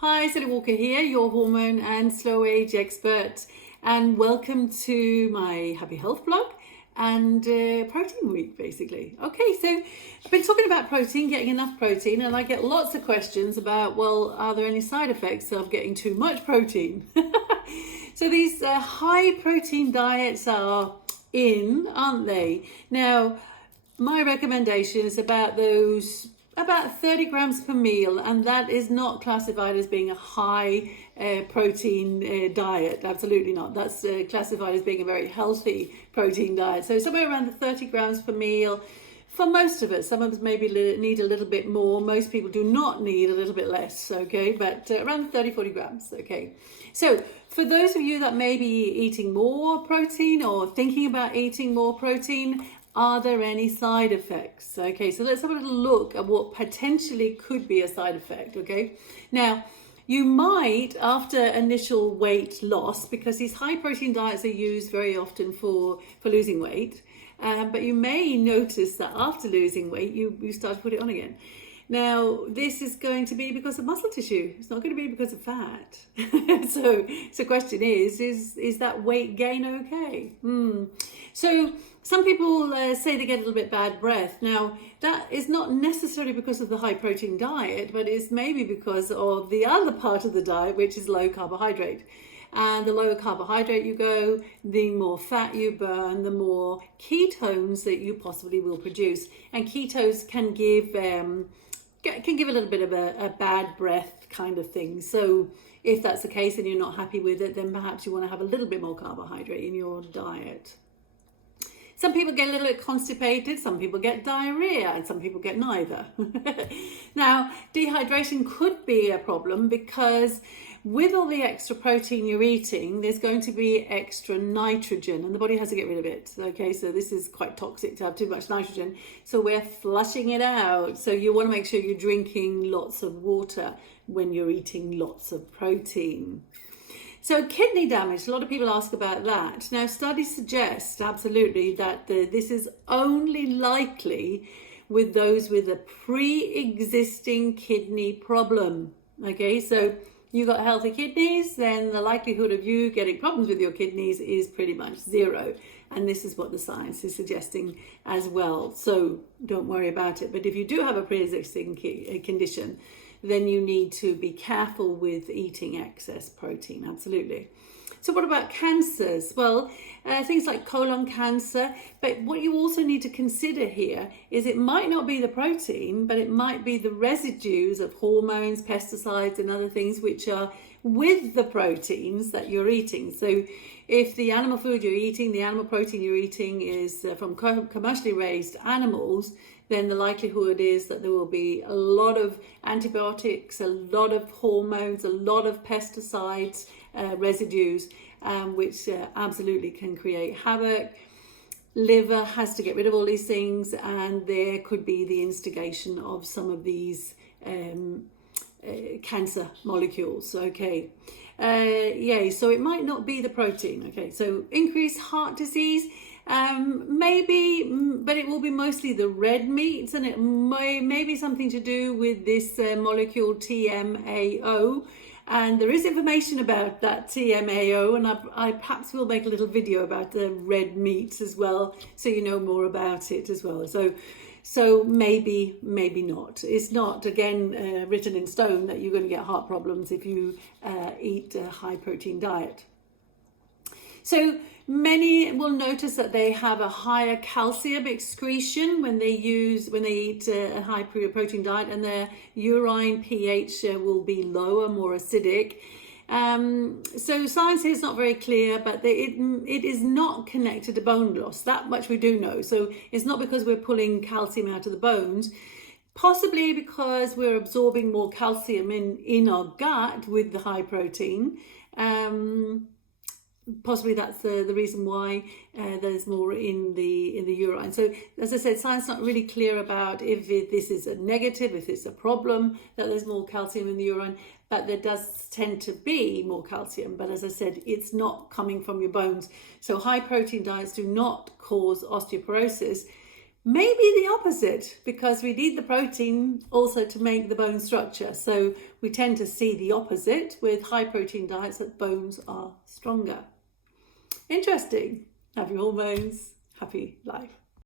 Hi, Sally Walker here, your hormone and slow age expert, and welcome to my Happy Health blog and protein week, basically. Okay, so I've been talking about protein, getting enough protein, and I get lots of questions about, well, are there any side effects of getting too much protein? So these high protein diets are in, aren't they? Now, my recommendation is about 30 grams per meal, and that is not classified as being a high protein diet. Absolutely not. That's classified as being a very healthy protein diet. So somewhere around the 30 grams per meal for most of us. Some of us maybe need a little bit more. Most people do not need a little bit less, okay? But around 30, 40 grams, okay? So for those of you that may be eating more protein or thinking about eating more protein, are there any side effects? Okay, so let's have a little look at what potentially could be a side effect, okay? Now, you might, after initial weight loss, because these high protein diets are used very often for losing weight, but you may notice that after losing weight, you start to put it on again. Now, this is going to be because of muscle tissue. It's not going to be because of fat. So the question is that weight gain okay? So some people say they get a little bit bad breath. Now, that is not necessarily because of the high protein diet, but it's maybe because of the other part of the diet, which is low carbohydrate. And the lower carbohydrate you go, the more fat you burn, the more ketones that you possibly will produce. And ketones can give a little bit of a bad breath kind of thing. So if that's the case and you're not happy with it, then perhaps you want to have a little bit more carbohydrate in your diet. Some people get a little bit constipated, some people get diarrhea, and some people get neither. Now, dehydration could be a problem because with all the extra protein you're eating, there's going to be extra nitrogen, and the body has to get rid of it. Okay, so this is quite toxic to have too much nitrogen. So we're flushing it out. So you want to make sure you're drinking lots of water when you're eating lots of protein. So kidney damage, a lot of people ask about that. Now, studies suggest absolutely that this is only likely with those with a pre-existing kidney problem. Okay, so you got healthy kidneys, then the likelihood of you getting problems with your kidneys is pretty much zero. And this is what the science is suggesting as well. So don't worry about it. But if you do have a pre-existing condition, then you need to be careful with eating excess protein, absolutely. So what about cancers? Well, things like colon cancer, but what you also need to consider here is it might not be the protein, but it might be the residues of hormones, pesticides, and other things which are with the proteins that you're eating. So if the animal food you're eating, the animal protein you're eating is from commercially raised animals, then the likelihood is that there will be a lot of antibiotics, a lot of hormones, a lot of pesticides, residues, which absolutely can create havoc. Liver has to get rid of all these things, and there could be the instigation of some of these cancer molecules. Okay, so it might not be the protein. Okay, so increased heart disease. Maybe, but it will be mostly the red meats, and it may be something to do with this molecule TMAO. And there is information about that TMAO, and I perhaps will make a little video about the red meats as well, so you know more about it as well. So maybe not. It's not, again, written in stone that you're going to get heart problems if you eat a high protein diet. So many will notice that they have a higher calcium excretion when they eat a high protein diet, and their urine pH will be lower, more acidic. So science here is not very clear, but it is not connected to bone loss. That much we do know. So it's not because we're pulling calcium out of the bones. Possibly because we're absorbing more calcium in our gut with the high protein. Possibly that's the reason why there's more in the urine. So as I said, science is not really clear about if this is a negative, if it's a problem that there's more calcium in the urine, but there does tend to be more calcium. But as I said, it's not coming from your bones. So high protein diets do not cause osteoporosis. maybe the opposite, because we need the protein also to make the bone structure. So we tend to see the opposite with high protein diets, that bones are stronger. Interesting. Happy hormones, happy life.